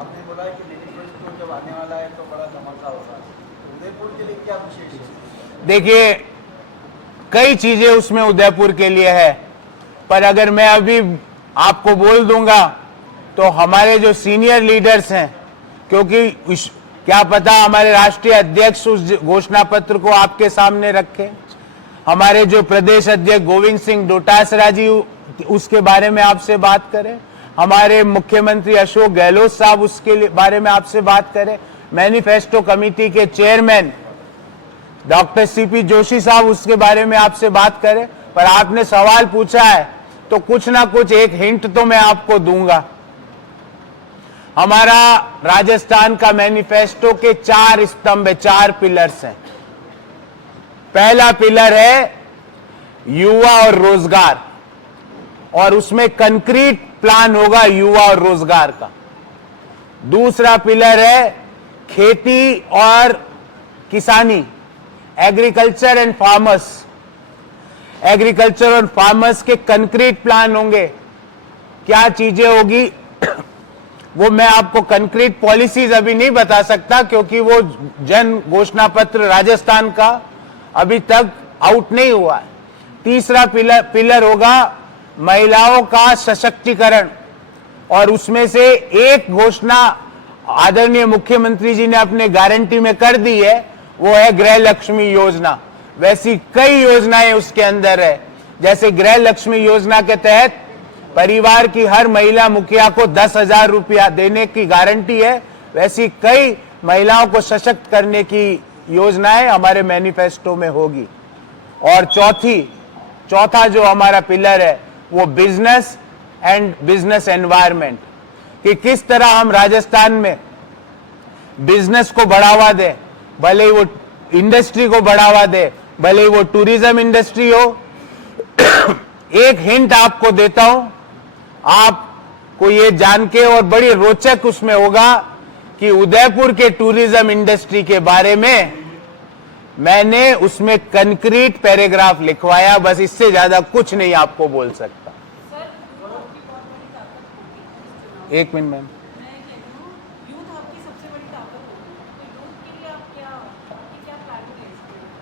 आपने बोला है कि मैनिफेस्टो जब आने वाला है तो बड़ा धमाका होगा, उदयपुर के लिए क्या विशेष है? देखिए, कई चीजें उसमें उदयपुर के लिए है, पर अगर मैं अभी आपको बोल दूंगा तो हमारे जो सीनियर लीडर्स हैं, क्योंकि क्या पता हमारे राष्ट्रीय अध्यक्ष उस घोषणा पत्र को आपके सामने रखे, हमारे जो प्रदेश अध्यक्ष गोविंद सिंह डोटासरा जी उसके बारे में आपसे बात करें, हमारे मुख्यमंत्री अशोक गहलोत साहब उसके बारे में आपसे बात करें, मैनिफेस्टो कमेटी के चेयरमैन डॉक्टर सीपी जोशी साहब उसके बारे में आपसे बात करें। पर आपने सवाल पूछा है तो कुछ ना कुछ एक हिंट तो मैं आपको दूंगा। हमारा राजस्थान का मैनिफेस्टो के 4 स्तंभ है, 4 पिलर्स हैं। पहला पिलर है युवा और रोजगार, और उसमें कंक्रीट प्लान होगा युवा और रोजगार का। दूसरा पिलर है खेती और किसानी, एग्रीकल्चर एंड फार्मर्स। एग्रीकल्चर और फार्मर्स के कंक्रीट प्लान होंगे, क्या चीजें होगी वो मैं आपको कंक्रीट पॉलिसीज अभी नहीं बता सकता, क्योंकि वो जन घोषणा पत्र राजस्थान का अभी तक आउट नहीं हुआ है। तीसरा पिलर होगा महिलाओं का सशक्तिकरण, और उसमें से एक घोषणा आदरणीय मुख्यमंत्री जी ने अपने गारंटी में कर दी है, वो है गृह लक्ष्मी योजना। वैसी कई योजनाएं उसके अंदर है, जैसे गृह लक्ष्मी योजना के तहत परिवार की हर महिला मुखिया को 10,000 रुपया देने की गारंटी है। वैसी कई महिलाओं को सशक्त करने की योजनाएं हमारे मैनिफेस्टो में होगी। और चौथा जो हमारा पिलर है वो बिजनेस एंड बिजनेस एनवायरनमेंट, कि किस तरह हम राजस्थान में बिजनेस को बढ़ावा दें, भले ही वो इंडस्ट्री को बढ़ावा दे, भले ही वो टूरिज्म इंडस्ट्री हो। एक हिंट आपको देता हूं, आपको ये जान के और बड़ी रोचक उसमें होगा कि उदयपुर के टूरिज्म इंडस्ट्री के बारे में मैंने उसमें कंक्रीट पैराग्राफ लिखवाया, बस इससे ज्यादा कुछ नहीं आपको बोल सकता। एक मिनट मैम,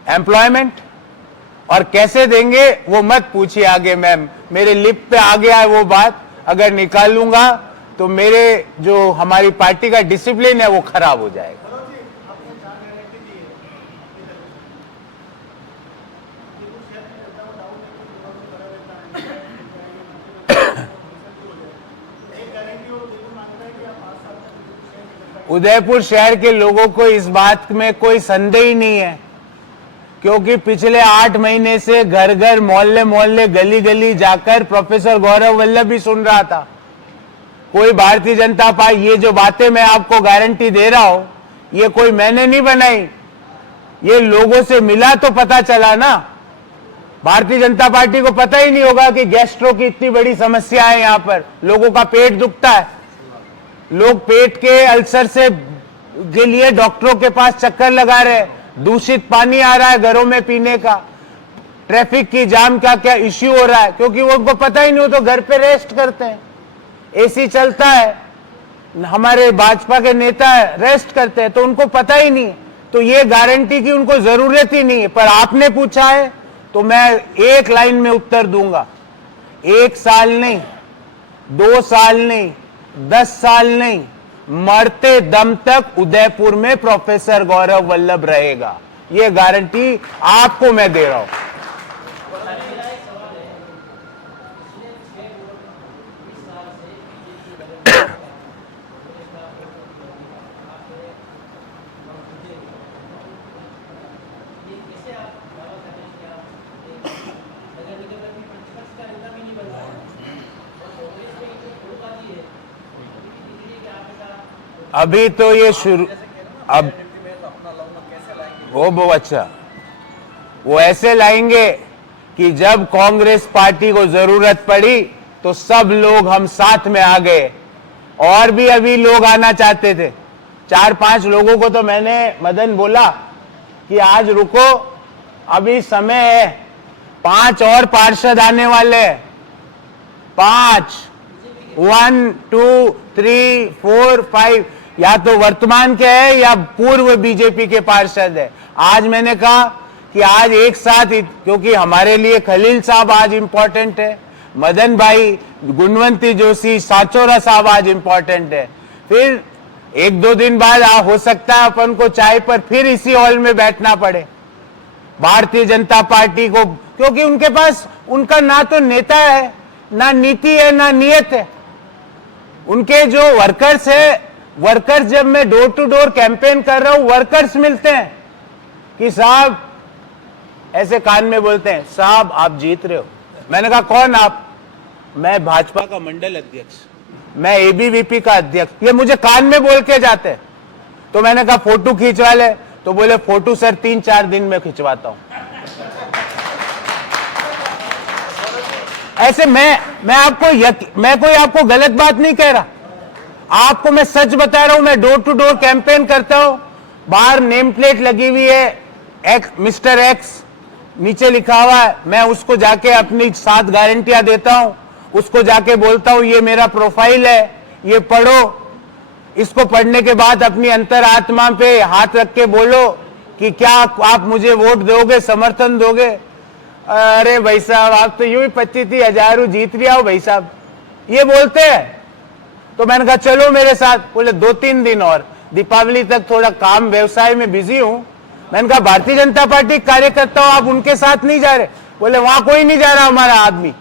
एम्प्लॉयमेंट और कैसे देंगे वो मत पूछिए आगे मैम, मेरे लिप पे आ गया है वो बात, अगर निकालूंगा तो मेरे जो हमारी पार्टी का डिसिप्लिन है वो खराब हो जाएगा। उदयपुर शहर के लोगों को इस बात में कोई संदेह ही नहीं है, क्योंकि पिछले 8 महीने से घर घर मोहल्ले मोहल्ले गली गली जाकर प्रोफेसर गौरव वल्लभ भी सुन रहा था। कोई भारतीय जनता पार्टी, ये जो बातें मैं आपको गारंटी दे रहा हूं, ये कोई मैंने नहीं बनाई, ये लोगों से मिला तो पता चला ना। भारतीय जनता पार्टी को पता ही नहीं होगा कि गैस्ट्रो की इतनी बड़ी समस्या है यहां पर, लोगों का पेट दुखता है, लोग पेट के अल्सर से के लिए डॉक्टरों के पास चक्कर लगा रहे हैं, दूषित पानी आ रहा है घरों में पीने का, ट्रैफिक की जाम का क्या इश्यू हो रहा है, क्योंकि वो उनको पता ही नहीं हो तो घर पे रेस्ट करते हैं, एसी चलता है, हमारे भाजपा के नेता रेस्ट करते हैं, तो उनको पता ही नहीं। तो ये गारंटी की उनको जरूरत ही नहीं है। पर आपने पूछा है तो मैं एक लाइन में उत्तर दूंगा, 1 साल नहीं, 2 साल नहीं, 10 साल नहीं, मरते दम तक उदयपुर में प्रोफेसर गौरव वल्लभ रहेगा, ये गारंटी आपको मैं दे रहा हूं। अभी तो ये शुरू, अब वो बहुत अच्छा, वो ऐसे लाएंगे कि जब कांग्रेस पार्टी को जरूरत पड़ी तो सब लोग हम साथ में आ गए, और भी अभी लोग आना चाहते थे, 4-5 लोगों को तो मैंने मदन बोला कि आज रुको, अभी समय है, 5 और पार्षद आने वाले हैं, 5 1 2 3 4 5 या तो वर्तमान के है या पूर्व बीजेपी के पार्षद है। आज मैंने कहा कि आज एक साथ, क्योंकि हमारे लिए खलील साहब आज इंपॉर्टेंट है, मदन भाई, गुणवंती जोशी, साचोरा साहब आज इंपॉर्टेंट है। फिर एक दो दिन बाद हो सकता है अपन को चाय पर फिर इसी हॉल में बैठना पड़े भारतीय जनता पार्टी को, क्योंकि उनके पास उनका ना तो नेता है, ना नीति है, ना नियत है। उनके जो वर्कर्स है, वर्कर्स, जब मैं डोर टू डोर कैंपेन कर रहा हूं, वर्कर्स मिलते हैं कि साहब, ऐसे कान में बोलते हैं, साहब आप जीत रहे हो। मैंने कहा कौन आप? मैं भाजपा का मंडल अध्यक्ष, मैं एबीवीपी का अध्यक्ष। ये मुझे कान में बोल के जाते हैं। तो मैंने कहा फोटो खींचवा ले, तो बोले फोटो सर 3-4 दिन में खिंचवाता हूं। ऐसे मैं कोई आपको गलत बात नहीं कह रहा, आपको मैं सच बता रहा हूं। मैं डोर टू डोर कैंपेन करता हूं, बाहर नेम प्लेट लगी हुई है मिस्टर एक्स, नीचे लिखा हुआ है, मैं उसको जाके अपनी 7 गारंटियां देता हूं, उसको जाके बोलता हूं ये मेरा प्रोफाइल है, ये पढ़ो। इसको पढ़ने के बाद अपनी अंतरात्मा पे हाथ रख के बोलो कि क्या आप मुझे वोट दोगे, समर्थन दोगे। अरे भाई साहब, आप तो यूं ही 25 हजार जीत लिया हो भाई साहब, ये बोलते हैं। तो मैंने कहा चलो मेरे साथ। बोले 2-3 दिन और, दीपावली तक थोड़ा काम व्यवसाय में बिजी हूं। मैंने कहा भारतीय जनता पार्टी कार्यकर्ता हो, आप उनके साथ नहीं जा रहे? बोले वहां कोई नहीं जा रहा, हमारा आदमी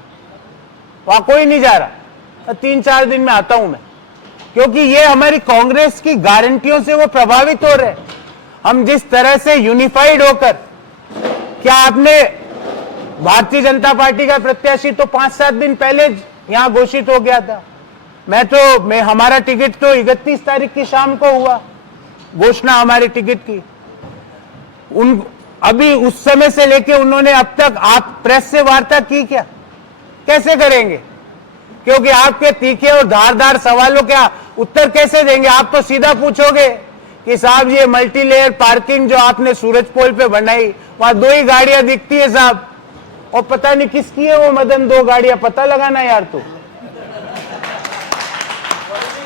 वहां कोई नहीं जा रहा। 3-4 दिन में आता हूं मैं, क्योंकि ये हमारी कांग्रेस की गारंटियों से वो प्रभावित हो रहे हैं। हम जिस तरह से यूनिफाइड होकर, क्या आपने भारतीय जनता पार्टी का प्रत्याशी तो 5-7 दिन पहले यहां घोषित हो गया था। हमारा टिकट तो 31 तारीख की शाम को हुआ घोषणा हमारे टिकट की। अभी उस समय से लेके उन्होंने अब तक, आप प्रेस से वार्ता की क्या? कैसे करेंगे? क्योंकि आपके तीखे और धारदार सवालों का उत्तर कैसे देंगे? आप तो सीधा पूछोगे कि साहब ये मल्टी लेयर पार्किंग जो आपने सूरजपोल पे बनाई, वहां 2 ही गाड़ियां दिखती है साहब, और पता नहीं किसकी है वो मदन 2 गाड़ियां, पता लगाना यार। तो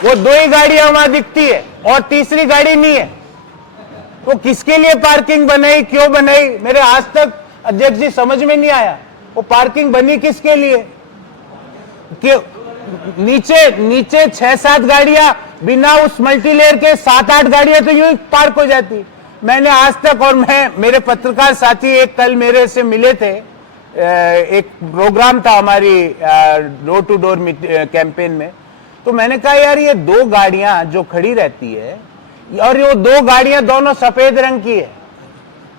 वो 2 ही गाड़ियां वहां दिखती है और तीसरी गाड़ी नहीं है। वो किसके लिए पार्किंग बनाई, क्यों बनाई, मेरे आज तक अध्यक्ष जी समझ में नहीं आया। वो पार्किंग बनी किसके लिए? कि नीचे 6-7 गाड़ियां बिना उस मल्टीलेयर के 7-8 गाड़ियां तो यूं ही पार्क हो जाती। मैंने आज तक, और मेरे पत्रकार साथी एक कल मेरे से मिले थे, एक प्रोग्राम था हमारी डोर टू डोर कैंपेन में, तो मैंने कहा यार ये 2 गाड़ियां जो खड़ी रहती है, और ये 2 गाड़ियां दोनों सफेद रंग की है।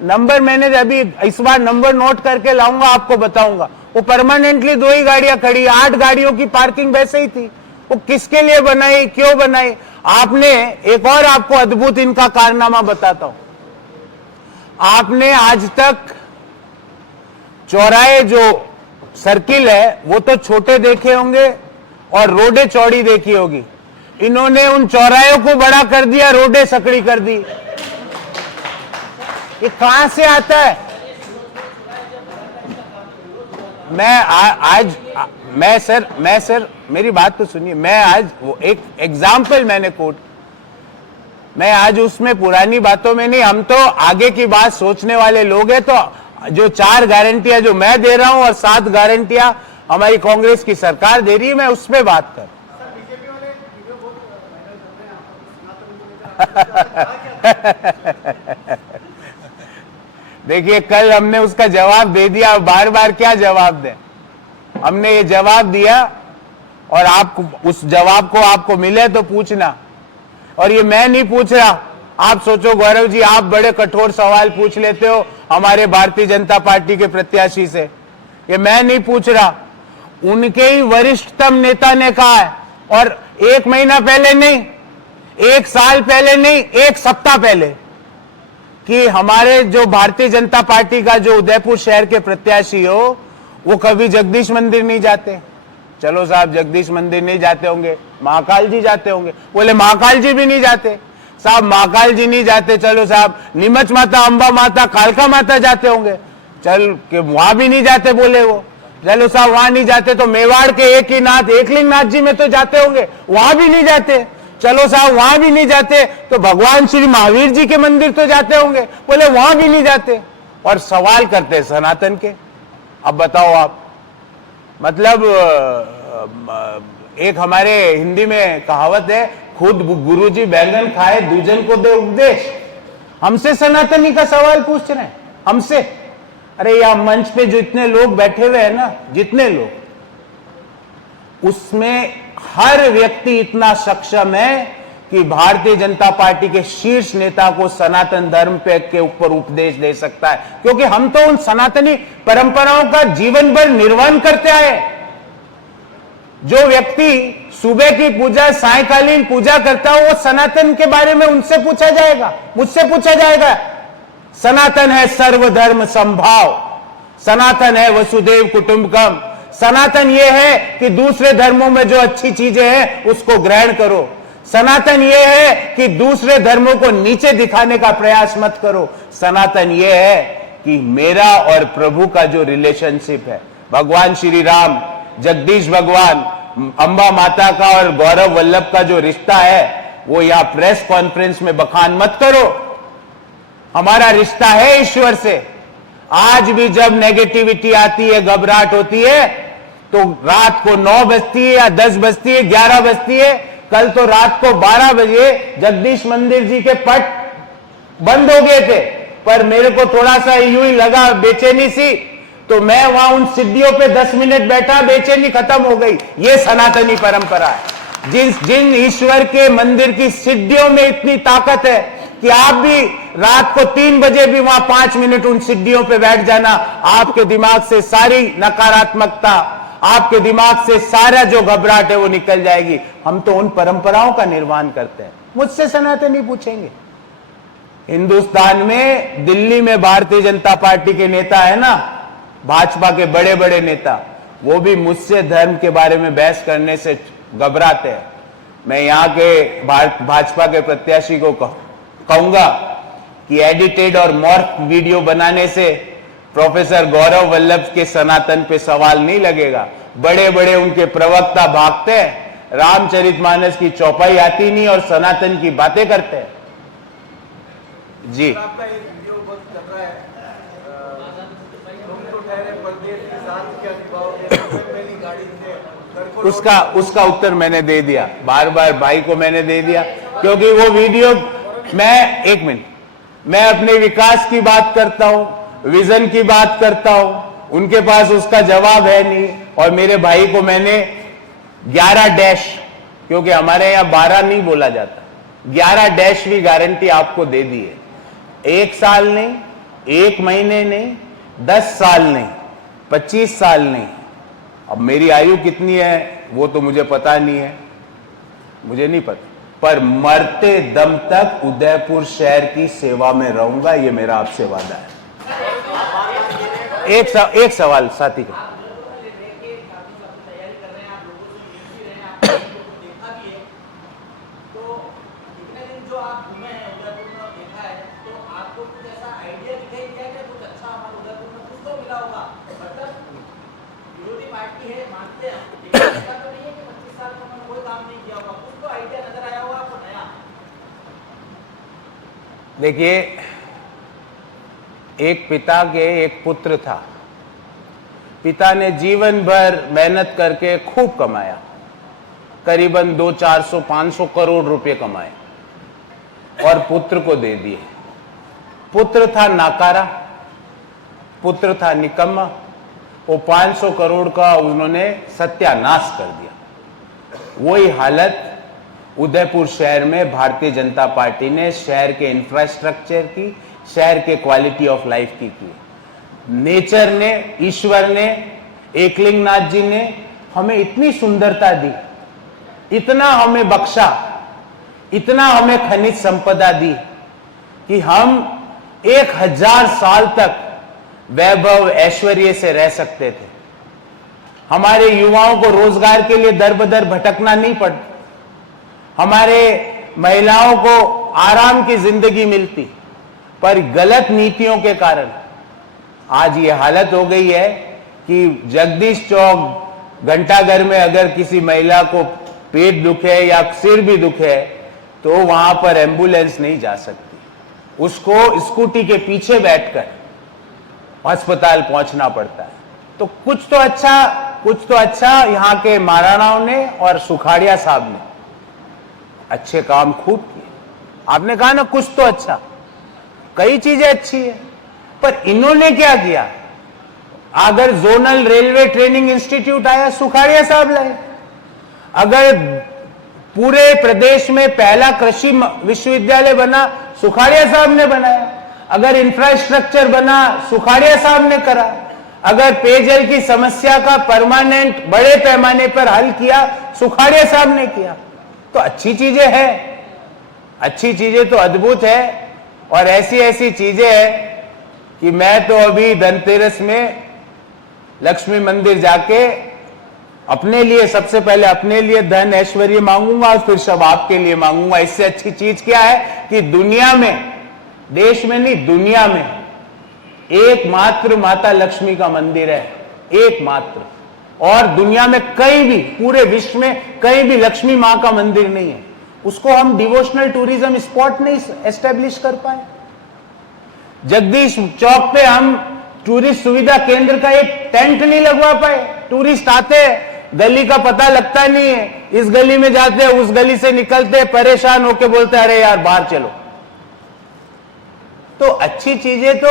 नंबर मैंने अभी इस बार नंबर नोट करके लाऊंगा, आपको बताऊंगा। वो परमानेंटली 2 ही गाड़ियां खड़ी, 8 गाड़ियों की पार्किंग वैसे ही थी। वो किसके लिए बनाई, क्यों बनाई? आपने एक और आपको अद्भुत इनका कारनामा बताता हूं। आपने आज तक चौराहे जो सर्किल है वो तो छोटे देखे होंगे और रोडें चौड़ी देखी होगी। इन्होंने उन चौराहों को बड़ा कर दिया, रोडें सकड़ी कर दी। ये कहां से आता है? मैं सर मेरी बात तो सुनिए। मैं आज वो एक एग्जाम्पल मैंने कोट, मैं आज उसमें पुरानी बातों में नहीं, हम तो आगे की बात सोचने वाले लोग हैं। तो जो 4 गारंटियां जो मैं दे रहा हूं और 7 गारंटियां हमारी कांग्रेस की सरकार दे रही है, मैं उसमें बात कर। देखिए कल हमने उसका जवाब दे दिया, बार बार क्या जवाब दें? हमने ये जवाब दिया और आपको उस जवाब को आपको मिले तो पूछना। और ये मैं नहीं पूछ रहा, आप सोचो गौरव जी, आप बड़े कठोर सवाल पूछ लेते हो हमारे भारतीय जनता पार्टी के प्रत्याशी से। ये मैं नहीं पूछ रहा, उनके ही वरिष्ठतम नेता ने कहा है। और 1 महीना पहले नहीं, 1 साल पहले नहीं, 1 सप्ताह पहले, कि हमारे जो भारतीय जनता पार्टी का जो उदयपुर शहर के प्रत्याशी हो वो कभी जगदीश मंदिर नहीं जाते। चलो साहब जगदीश मंदिर नहीं जाते होंगे, महाकाल जी जाते होंगे। बोले महाकाल जी भी नहीं जाते साहब, महाकाल जी नहीं जाते। चलो साहब नीमच माता, अंबा माता, कालका माता जाते होंगे, चल के वहां भी नहीं जाते बोले वो। चलो साहब वहां नहीं जाते तो मेवाड़ के एक ही नाथ एकलिंग नाथ जी में तो जाते होंगे, वहां भी नहीं जाते। चलो साहब वहां भी नहीं जाते तो भगवान श्री महावीर जी के मंदिर तो जाते होंगे, बोले वहां भी नहीं जाते। और सवाल करते सनातन के। अब बताओ आप, मतलब एक हमारे हिंदी में कहावत है, खुद गुरुजी बैंगन खाए दूजन को दे उपदेश। हमसे सनातनी का सवाल पूछ रहे हैं, हमसे। अरे यह मंच पे जो इतने लोग बैठे हुए हैं ना, जितने लोग, उसमें हर व्यक्ति इतना सक्षम है कि भारतीय जनता पार्टी के शीर्ष नेता को सनातन धर्म पे के ऊपर उपदेश दे सकता है, क्योंकि हम तो उन सनातनी परंपराओं का जीवन भर निर्वहन करते आए। जो व्यक्ति सुबह की पूजा सायकालीन पूजा करता हो, वो सनातन के बारे में उनसे पूछा जाएगा, मुझसे पूछा जाएगा। सनातन है सर्वधर्म संभाव, सनातन है वसुदेव कुटुंबकम, सनातन यह है कि दूसरे धर्मों में जो अच्छी चीजें हैं उसको ग्रहण करो, सनातन यह है कि दूसरे धर्मों को नीचे दिखाने का प्रयास मत करो, सनातन यह है कि मेरा और प्रभु का जो रिलेशनशिप है, भगवान श्री राम, जगदीश भगवान, अंबा माता का और गौरव वल्लभ का जो रिश्ता है, वो यहां प्रेस कॉन्फ्रेंस में बखान मत करो। हमारा रिश्ता है ईश्वर से। आज भी जब नेगेटिविटी आती है, घबराहट होती है, तो रात को 9 बजती है या 10 बजती है, 11 बजती है। कल तो रात को 12 बजे जगदीश मंदिर जी के पट बंद हो गए थे, पर मेरे को थोड़ा सा यूं ही लगा, बेचैनी सी, तो मैं वहां उन सीढ़ियों पे 10 मिनट बैठा, बेचैनी खत्म हो गई। ये सनातनी परंपरा है। जिन ईश्वर के मंदिर की सीढ़ियों में इतनी ताकत है कि आप भी रात को 3 बजे भी वहां 5 मिनट उन सीढ़ियों पे बैठ जाना, आपके दिमाग से सारी नकारात्मकता, आपके दिमाग से सारा जो घबराहट है वो निकल जाएगी। हम तो उन परंपराओं का निर्माण करते हैं। मुझसे सनातनी पूछेंगे। हिंदुस्तान में, दिल्ली में भारतीय जनता पार्टी के नेता है ना, भाजपा के बड़े बड़े नेता, वो भी मुझसे धर्म के बारे में बहस करने से घबराते हैं। मैं यहां के भाजपा के प्रत्याशी को कहूंगा कि एडिटेड और मॉर्फ वीडियो बनाने से प्रोफेसर गौरव वल्लभ के सनातन पे सवाल नहीं लगेगा। बड़े बड़े उनके प्रवक्ता भागते हैं, रामचरितमानस की चौपाई आती नहीं और सनातन की बातें करते हैं। जी, आपका एक वीडियो बहुत चल रहा है, तुम तो ठहरे परदेश के साथ क्या निभाओगे, पहली गाड़ी से उसका उत्तर मैंने दे दिया, बार बार भाई को मैंने दे दिया, क्योंकि वो वीडियो, मैं एक मिनट, मैं अपने विकास की बात करता हूं, विजन की बात करता हूं, उनके पास उसका जवाब है नहीं। और मेरे भाई को मैंने 11 डैश, क्योंकि हमारे यहां 12 नहीं बोला जाता, 11 डैश भी गारंटी आपको दे दी है। 1 साल नहीं, 1 महीने नहीं, 10 साल नहीं, 25 साल नहीं। अब मेरी आयु कितनी है वो तो मुझे पता नहीं है, मुझे नहीं पता, पर मरते दम तक उदयपुर शहर की सेवा में रहूंगा, ये मेरा आपसे वादा है। एक सवाल साथी का, देखिए, एक पिता के एक पुत्र था। पिता ने जीवन भर मेहनत करके खूब कमाया, करीबन 200-400-500 करोड़ रुपए कमाए और पुत्र को दे दिए। पुत्र था नाकारा, पुत्र था निकम्मा, वो 500 करोड़ का उन्होंने सत्यानाश कर दिया। वही हालत उदयपुर शहर में भारतीय जनता पार्टी ने शहर के इंफ्रास्ट्रक्चर की, शहर के क्वालिटी ऑफ लाइफ की नेचर ने, ईश्वर ने, एकलिंग नाथ जी ने हमें इतनी सुंदरता दी, इतना हमें बख्शा, इतना हमें खनिज संपदा दी कि हम 1000 साल तक वैभव ऐश्वर्य से रह सकते थे। हमारे युवाओं को रोजगार के लिए दर बदर भटकना नहीं पड़ता, हमारे महिलाओं को आराम की जिंदगी मिलती। पर गलत नीतियों के कारण आज ये हालत हो गई है कि जगदीश चौक घंटाघर में अगर किसी महिला को पेट दुखे या सिर भी दुखे तो वहां पर एम्बुलेंस नहीं जा सकती, उसको स्कूटी के पीछे बैठकर अस्पताल पहुंचना पड़ता है। तो कुछ तो अच्छा यहां के महाराणाओं ने और सुखाड़िया साहब ने अच्छे काम खूब किए। आपने कहा ना कुछ तो अच्छा, कई चीजें अच्छी है, पर इन्होंने क्या किया? अगर जोनल रेलवे ट्रेनिंग इंस्टीट्यूट आया, सुखाड़िया साहब लाए। अगर पूरे प्रदेश में पहला कृषि विश्वविद्यालय बना, सुखाड़िया साहब ने बनाया। अगर इंफ्रास्ट्रक्चर बना, सुखाड़िया साहब ने करा। अगर पेयजल की समस्या का परमानेंट बड़े पैमाने पर हल किया, सुखाड़िया साहब ने किया। तो अच्छी चीजें हैं, अच्छी चीजें तो अद्भुत है। और ऐसी ऐसी चीजें हैं कि मैं तो अभी धनतेरस में लक्ष्मी मंदिर जाके अपने लिए, सबसे पहले अपने लिए धन ऐश्वर्य मांगूंगा और फिर सब आपके लिए मांगूंगा। इससे अच्छी चीज क्या है कि दुनिया में, देश में नहीं दुनिया में एकमात्र माता लक्ष्मी का मंदिर है, एकमात्र। और दुनिया में कहीं भी, पूरे विश्व में कहीं भी लक्ष्मी मां का मंदिर नहीं है। उसको हम डिवोशनल टूरिज्म स्पॉट नहीं एस्टेब्लिश कर पाए। जगदीश चौक पे हम टूरिस्ट सुविधा केंद्र का एक टेंट नहीं लगवा पाए। टूरिस्ट आते हैं, गली का पता लगता नहीं है, इस गली में जाते हैं, उस गली से निकलते, परेशान होके बोलते अरे यार बाहर चलो। तो अच्छी चीजें तो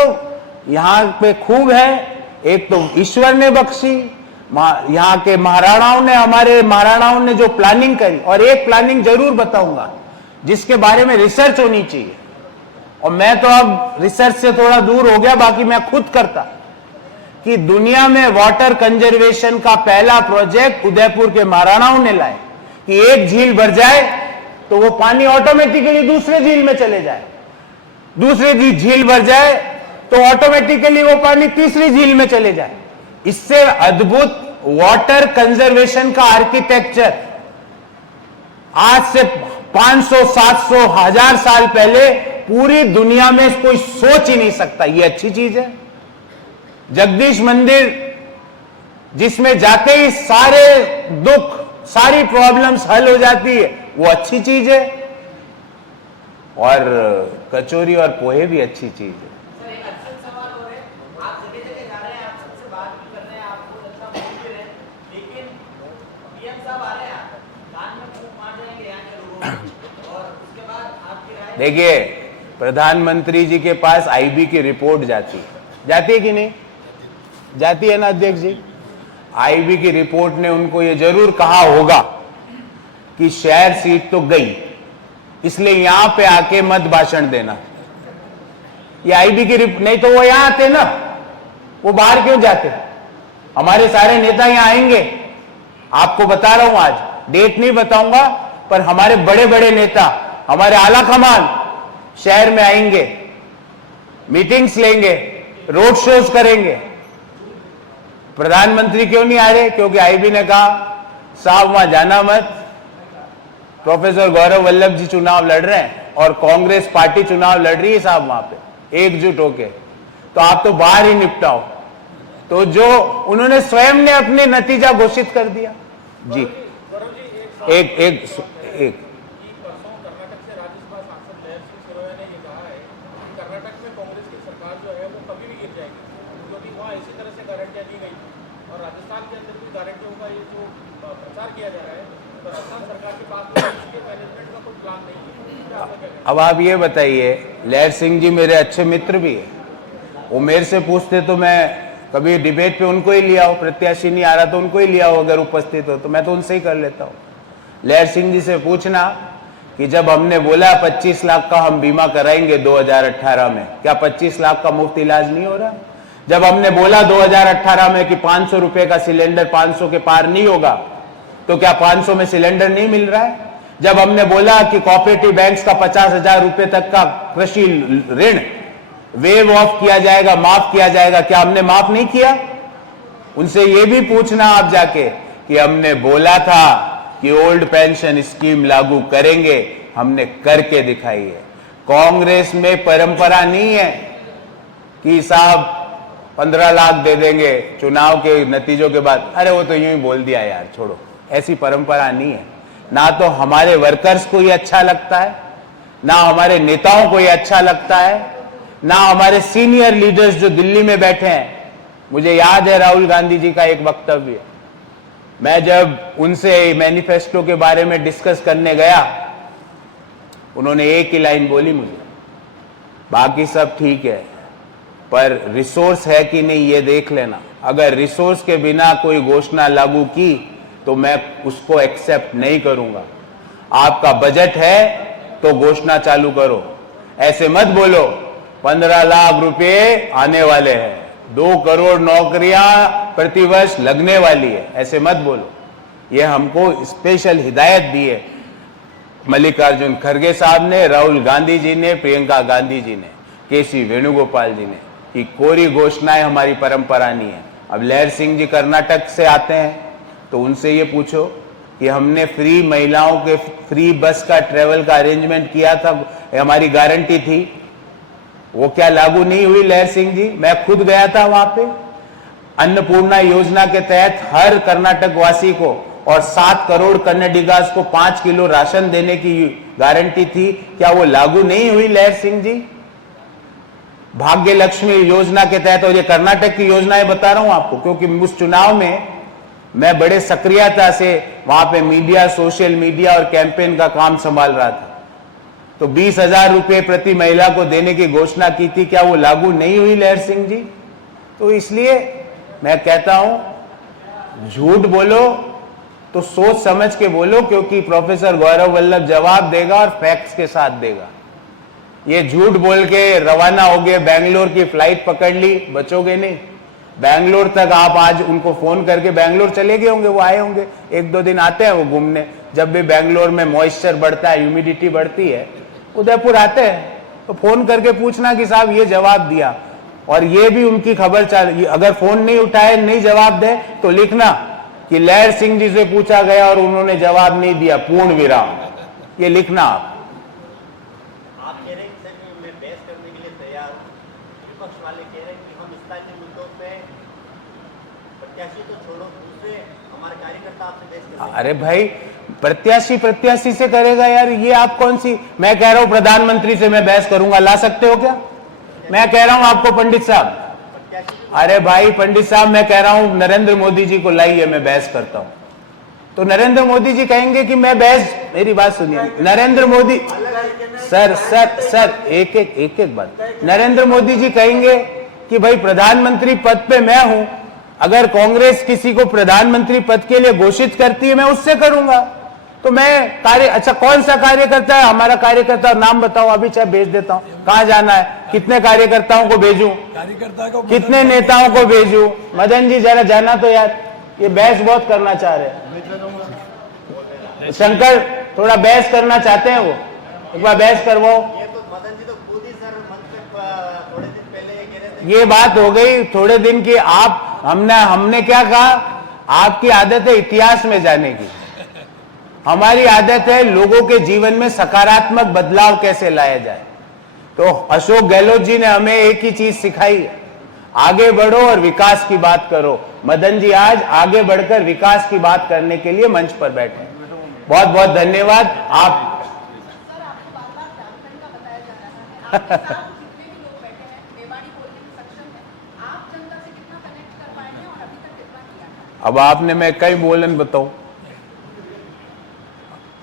यहां पे खूब है। एक तो ईश्वर ने बख्शी, यहां के महाराणाओं ने, हमारे महाराणाओं ने जो प्लानिंग करी। और एक प्लानिंग जरूर बताऊंगा जिसके बारे में रिसर्च होनी चाहिए, और मैं तो अब रिसर्च से थोड़ा दूर हो गया, बाकी मैं खुद करता, कि दुनिया में वाटर कंजर्वेशन का पहला प्रोजेक्ट उदयपुर के महाराणाओं ने लाए कि एक झील भर जाए तो वो पानी ऑटोमेटिकली दूसरे झील में चले जाए, दूसरी झील भर जाए तो ऑटोमेटिकली वो पानी तीसरी झील में चले जाए। इससे अद्भुत वाटर कंजर्वेशन का आर्किटेक्चर आज से 500, 700, 1000 साल पहले पूरी दुनिया में कोई सोच ही नहीं सकता। ये अच्छी चीज है। जगदीश मंदिर जिसमें जाते ही सारे दुख, सारी प्रॉब्लम्स हल हो जाती है, वो अच्छी चीज है। और कचौरी और पोहे भी अच्छी चीज है। देखिए, प्रधानमंत्री जी के पास आईबी की रिपोर्ट जाती है कि नहीं जाती है ना अध्यक्ष जी? आईबी की रिपोर्ट ने उनको ये जरूर कहा होगा कि शहर सीट तो गई, इसलिए यहां पे आके मत भाषण देना। ये आईबी की रिपोर्ट, नहीं तो वो यहां आते ना, वो बाहर क्यों जाते? हमारे सारे नेता यहां आएंगे। आपको बता रहा हूं, आज डेट नहीं बताऊंगा, पर हमारे बड़े बड़े नेता, हमारे आला कमान शहर में आएंगे, मीटिंग्स लेंगे, रोड शोज करेंगे। प्रधानमंत्री क्यों नहीं आ रहे? क्योंकि आईबी ने कहा साहब वहां जाना मत, प्रोफेसर गौरव वल्लभ जी चुनाव लड़ रहे हैं और कांग्रेस पार्टी चुनाव लड़ रही है साहब वहां पे एकजुट होके, तो आप तो बाहर ही निपटाओ। तो जो उन्होंने स्वयं ने अपने नतीजा घोषित कर दिया। जी एक अब आप ये बताइए, लहर सिंह जी मेरे अच्छे मित्र भी है, वो मेरे से पूछते तो मैं कभी डिबेट पे उनको ही लिया हो, प्रत्याशी नहीं आ रहा तो उनको ही लिया हो, अगर उपस्थित हो तो मैं तो उनसे ही कर लेता हूँ। लहर सिंह जी से पूछना कि जब हमने बोला 25 लाख का हम बीमा कराएंगे 2018 में, क्या 25 लाख का मुफ्त इलाज नहीं हो रहा? जब हमने बोला 2018 में कि 500 रुपए का सिलेंडर 500 के पार नहीं होगा, तो क्या 500 में सिलेंडर नहीं मिल रहा है? जब हमने बोला कि कोऑपरेटिव बैंक्स का 50,000 रुपए तक का कृषि ऋण वेव ऑफ किया जाएगा, माफ किया जाएगा, क्या हमने माफ नहीं किया? उनसे यह भी पूछना आप जाके कि हमने बोला था कि ओल्ड पेंशन स्कीम लागू करेंगे, हमने करके दिखाई है। कांग्रेस में परंपरा नहीं है कि साहब 15 लाख दे देंगे चुनाव के नतीजों के बाद। अरे वो तो यूं ही बोल दिया यार, छोड़ो, ऐसी परंपरा नहीं है। ना तो हमारे वर्कर्स को ये अच्छा लगता है, ना हमारे नेताओं को ये अच्छा लगता है, ना हमारे सीनियर लीडर्स जो दिल्ली में बैठे हैं। मुझे याद है राहुल गांधी जी का एक वक्तव्य, मैं जब उनसे मैनिफेस्टो के बारे में डिस्कस करने गया, उन्होंने एक ही लाइन बोली मुझे, बाकी सब ठीक है पर रिसोर्स है कि नहीं ये देख लेना। अगर रिसोर्स के बिना कोई घोषणा लागू की तो मैं उसको एक्सेप्ट नहीं करूंगा। आपका बजट है तो घोषणा चालू करो, ऐसे मत बोलो 15 लाख रुपए आने वाले हैं, 2 करोड़ नौकरियां प्रतिवर्ष लगने वाली है, ऐसे मत बोलो। ये हमको स्पेशल हिदायत दी है मल्लिकार्जुन खड़गे साहब ने, राहुल गांधी जी ने, प्रियंका गांधी जी ने, केसी वेणुगोपाल जी ने, कि कोरी घोषणाएं हमारी परंपरा नहीं है। अब लहर सिंह जी कर्नाटक से आते हैं तो उनसे ये पूछो कि हमने फ्री महिलाओं के फ्री बस का ट्रेवल का अरेंजमेंट किया था, हमारी गारंटी थी, वो क्या लागू नहीं हुई लहर सिंह जी? मैं खुद गया था वहां पे। अन्नपूर्णा योजना के तहत हर कर्नाटक वासी को और 7 करोड़ कन्नडिगास को 5 किलो राशन देने की गारंटी थी, क्या वो लागू नहीं हुई लहर सिंह जी? भाग्य लक्ष्मी योजना के तहत, और ये कर्नाटक की योजनाएं बता रहा हूं आपको क्योंकि उस चुनाव में मैं बड़े सक्रियता से वहां पे मीडिया, सोशल मीडिया और कैंपेन का काम संभाल रहा था। तो 20,000 रुपए प्रति महिला को देने की घोषणा की थी, क्या वो लागू नहीं हुई लहर सिंह जी? तो इसलिए मैं कहता हूं झूठ बोलो तो सोच समझ के बोलो, क्योंकि प्रोफेसर गौरव वल्लभ जवाब देगा और फैक्ट्स के साथ देगा। ये झूठ बोल के रवाना हो गए, बैंगलोर की फ्लाइट पकड़ ली, बचोगे नहीं। बैंगलोर तक आप आज उनको फोन करके बैंगलोर चले गए होंगे, वो आए होंगे, 1-2 दिन आते हैं वो घूमने। जब भी बैंगलोर में मॉइस्चर बढ़ता है, ह्यूमिडिटी बढ़ती है, उदयपुर आते हैं, तो फोन करके पूछना कि साहब ये जवाब दिया, और ये भी उनकी खबर चल, अगर फोन नहीं उठाए, नहीं जवाब दे तो लिखना कि लहर सिंह जी से पूछा गया और उन्होंने जवाब नहीं दिया, पूर्ण विराम, ये लिखना आप। कह रहे हैं सर कि मैं बहस करने के लिए तैयार हूं, विपक्ष वाले कह रहे हैं कि हम इस्लाह के मुद्दों पे प्रत्याशी तो छोड़ो, दूसरे हमारे कार्यकर्ता आपसे बहस करते हैं। अरे भाई, प्रत्याशी से करेगा यार, ये आप कौन सी? मैं कह रहा हूं प्रधानमंत्री से मैं बहस करूंगा, ला सकते हो क्या? मैं कह रहा हूं आपको पंडित साहब, अरे भाई पंडित साहब, मैं कह रहा हूं नरेंद्र मोदी जी को लाइए, मैं बहस करता हूं। तो नरेंद्र मोदी जी कहेंगे कि मैं बहस, मेरी बात सुनिए, नरेंद्र मोदी सर एक बात, नरेंद्र मोदी जी कहेंगे कि भाई प्रधानमंत्री पद पे मैं हूं, अगर कांग्रेस किसी को प्रधानमंत्री पद के लिए घोषित करती है मैं उससे करूंगा। तो मैं कार्य, अच्छा कौन सा कार्यकर्ता है हमारा? कार्यकर्ता नाम बताओ, अभी चाहे भेज देता हूं। कहां जाना है? कितने कार्यकर्ताओं को भेजूं? कितने नेताओं को भेजूं? मदन जी जरा जाना तो यार, ये बहस बहुत करना चाह रहे हैं। शंकर थोड़ा बहस करना चाहते हैं, वो एक बार बहस करवाओ। ये तो मदन जी तो खुद ही सर मंच पे थोड़े दिन पहले ये कह रहे थे। ये बात हो गई थोड़े दिन की। आप हमने क्या कहा? आपकी आदत है इतिहास में जाने की, हमारी आदत है लोगों के जीवन में सकारात्मक बदलाव कैसे लाया जाए। तो अशोक गहलोत जी ने हमें एक ही चीज सिखाई है, आगे बढ़ो और विकास की बात करो। मदन जी आज आगे बढ़कर विकास की बात करने के लिए मंच पर बैठे। बहुत बहुत धन्यवाद। आप सर, आपको बार-बार झारखंड का बताया जा रहा है, आपके साथ जितने भी लोग बैठे हैं, मेवाड़ी बोलने में सक्षम है, आप जनता से कितना कनेक्ट कर पाए हैं और अभी तक कितना किया है? अब आपने, मैं कई बोलन बताऊं,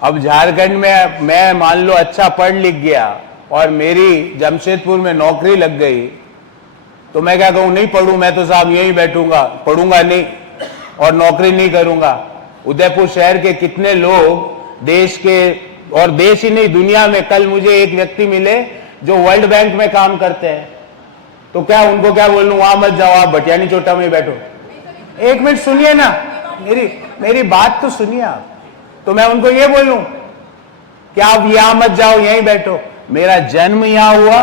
अब झारखंड में मैं मान लो अच्छा पढ़ लिख गया और मेरी जमशेदपुर में नौकरी लग गई, तो मैं क्या कहूं? नहीं पढ़ूं, मैं तो साहब यहीं बैठूंगा, पढ़ूंगा नहीं और नौकरी नहीं करूंगा। उदयपुर शहर के कितने लोग देश के, और देश ही नहीं दुनिया में, कल मुझे एक व्यक्ति मिले जो वर्ल्ड बैंक में काम करते हैं, तो क्या उनको क्या बोलूं? वहां मत जाओ, आप भटियानी चोटा में बैठो। एक मिनट सुनिए ना, मेरी बात तो सुनिए आप। तो मैं उनको ये बोलूं कि आप यहां मत जाओ, यहीं बैठो। मेरा जन्म यहां हुआ,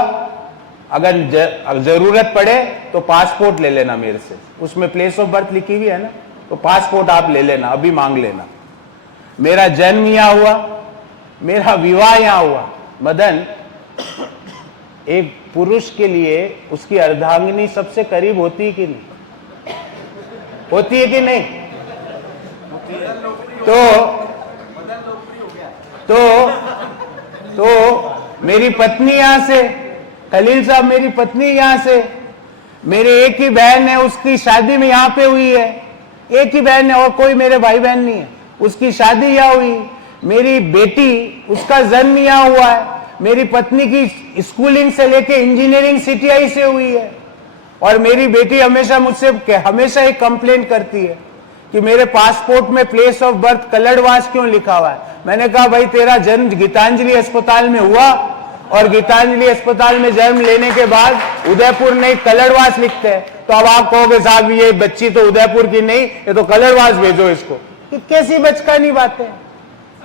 अगर जरूरत पड़े तो पासपोर्ट ले लेना मेरे से, उसमें प्लेस ऑफ बर्थ लिखी हुई है ना, तो पासपोर्ट आप ले लेना, अभी मांग लेना। मेरा जन्म यहां हुआ, मेरा विवाह यहां हुआ। मदन, एक पुरुष के लिए उसकी अर्धांगिनी सबसे करीब होती है कि नहीं? होती है कि नहीं? तो मेरी पत्नी यहां से, खलील साहब मेरी पत्नी यहां से, मेरे एक ही बहन है, उसकी शादी में यहां पे हुई है, एक ही बहन है और कोई मेरे भाई बहन नहीं है, उसकी शादी यहां हुई। मेरी बेटी, उसका जन्म यहां हुआ है। मेरी पत्नी की स्कूलिंग से लेके इंजीनियरिंग सीटीआई से हुई है। और मेरी बेटी हमेशा मुझसे हमेशा एक कंप्लेन करती है कि मेरे पासपोर्ट में प्लेस ऑफ बर्थ कलड़वास क्यों लिखा हुआ है। मैंने कहा भाई तेरा जन्म गीतांजलि अस्पताल में हुआ और गीतांजलि अस्पताल में जन्म लेने के बाद उदयपुर नहीं कलड़वास लिखते हैं, तो अब आप कहोगे साहब ये बच्ची तो उदयपुर की नहीं, ये तो कलड़वास भेजो इसको। कि कैसी बचकानी बातें,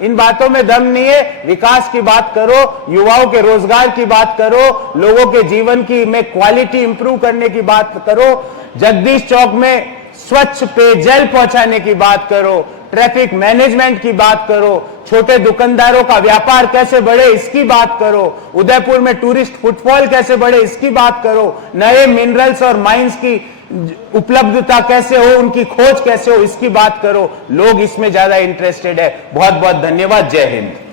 इन बातों में दम नहीं है। विकास की बात करो, युवाओं के रोजगार की बात करो, लोगों के जीवन की में क्वालिटी इंप्रूव करने की बात करो, जगदीश चौक में स्वच्छ पेयजल पहुंचाने की बात करो, ट्रैफिक मैनेजमेंट की बात करो, छोटे दुकानदारों का व्यापार कैसे बढ़े इसकी बात करो, उदयपुर में टूरिस्ट फुटफॉल कैसे बढ़े इसकी बात करो, नए मिनरल्स और माइंस की उपलब्धता कैसे हो, उनकी खोज कैसे हो इसकी बात करो। लोग इसमें ज्यादा इंटरेस्टेड है। बहुत बहुत धन्यवाद। जय हिंद।